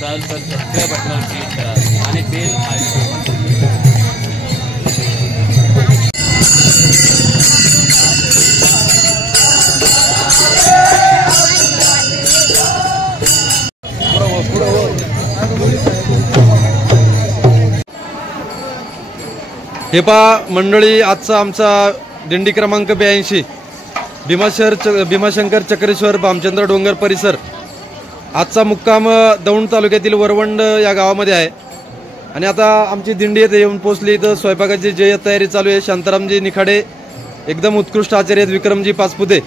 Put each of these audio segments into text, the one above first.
असाल तर सबस्क्राईब बटनावर क्लिक करा आणि बेल आयकॉन हे पहा मंडळी, आजचा आमचा दिंडी क्रमांक 82 भीमाशंकर चक्रेश्वर भामचंद्र डोंगर परिसर। आजचा मुक्काम दौंड तालुक्यातील वरवंड या गावामध्ये आहे आणि आता आमची दिंडी येथे येऊन पोहोचली। इथं स्वयंपाकाची जय्यत तयारी चालू आहे। शांतारामजी निखाडे एकदम उत्कृष्ट आचार्य आहेत। विक्रमजी पाचपुते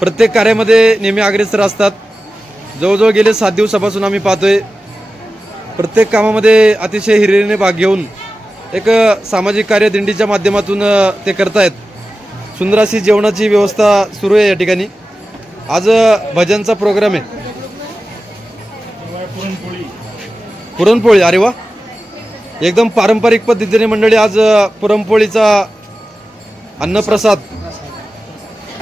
प्रत्येक कार्यामध्ये नेहमी अग्रेसर असतात। जवळजवळ गेले 7 दिवसापासून आम्ही पाहतोय प्रत्येक कामामध्ये अतिशय हिरिरीने भाग घेऊन एक सामाजिक कार्य दिंडीच्या माध्यमातून ते करतायत। सुंदर अशी जेवणाची व्यवस्था सुरू आहे या ठिकाणी। आज भजनचा प्रोग्राम आहे। पुरणपोळी, अरे वा, एकदम पारंपरिक पद्धतीने मंडळी आज पुरणपोळीचा अन्नप्रसाद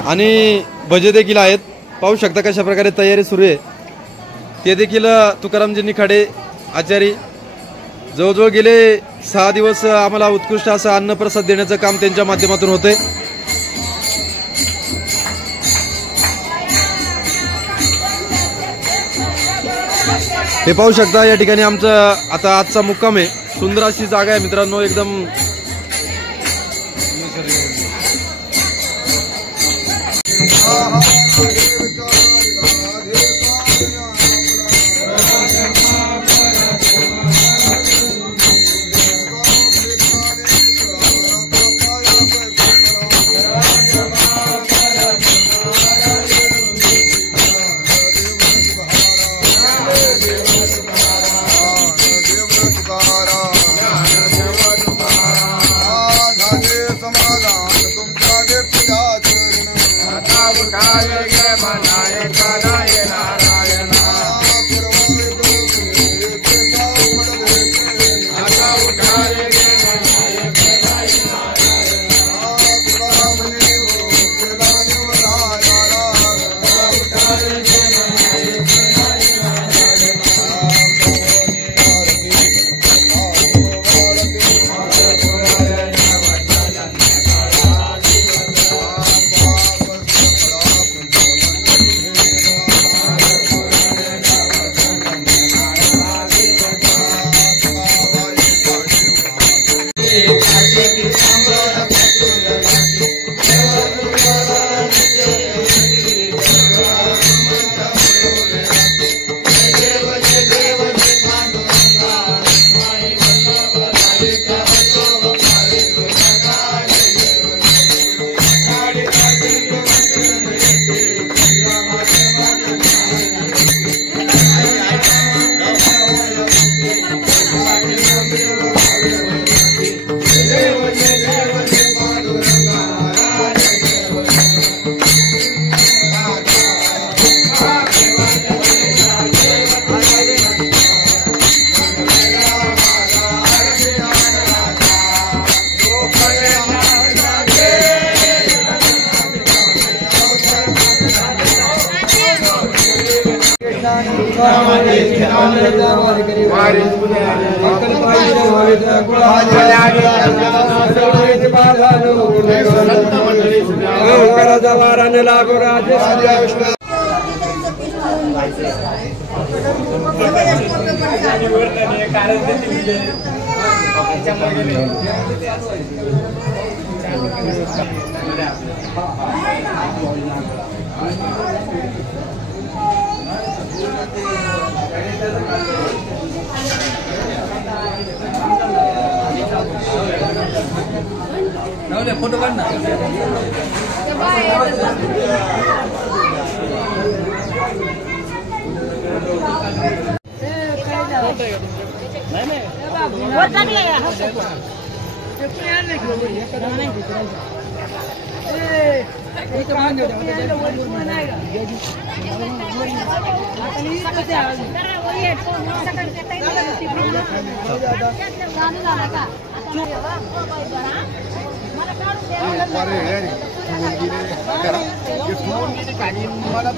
आणि भजे देखील आहेत। पाहू शकता कशा प्रकारे तयारी सुरू आहे। ते देखील तुकारामजी निखाडे आचारी जवळजवळ गेले 6 दिवस आम्हाला उत्कृष्ट असा अन्नप्रसाद देण्याचं काम त्यांच्या माध्यमातून होते। हे पाहू शकता या ठिकाणी आमचं आता आजचा मुक्काम आहे। सुंदर अशी जागा आहे मित्रांनो, एकदम फोटो काढ ना। मला